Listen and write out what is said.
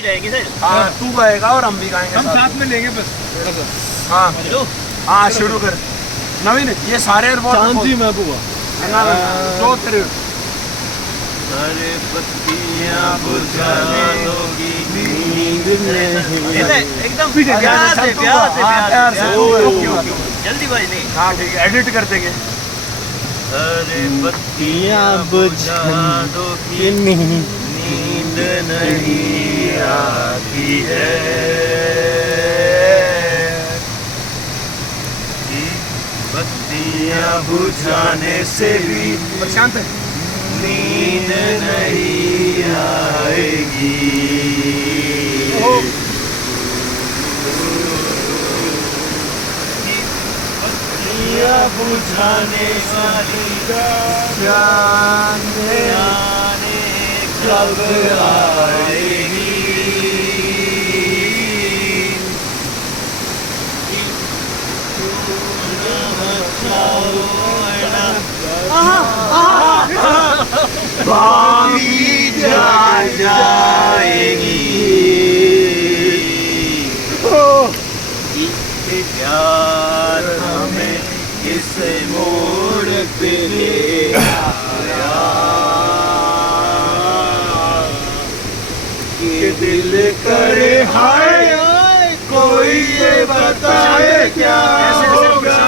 जाएंगे सर। हाँ तू गाएगा और हम भी गाएंगे, हम साथ में लेंगे बस थोड़ा सा। हाँ चलो हाँ शुरू कर नवीन, ये सारे चांदी महबूबा जो तेरे सारे पत्तियां बुझा दोगी नींद नहीं ऐसे एकदम प्यार प्यार से, से प्यार से हाँ, प्यार से। Okay, okay. जल्दी भाई नहीं। हाँ ठीक है, एडिट कर देंगे। सारे पत्तियां बुझा दोगी नींद नहीं आती है, पत्तियां बुझाने से भी प्रशांत है नींद नहीं आएगी। पत्तियां बुझाने वाली जाने कब आएगी। भागी जाएगी प्यार हमें इस मोड़ पे ले आया कि दिल करे हाय कोई ये बताए क्या होगा।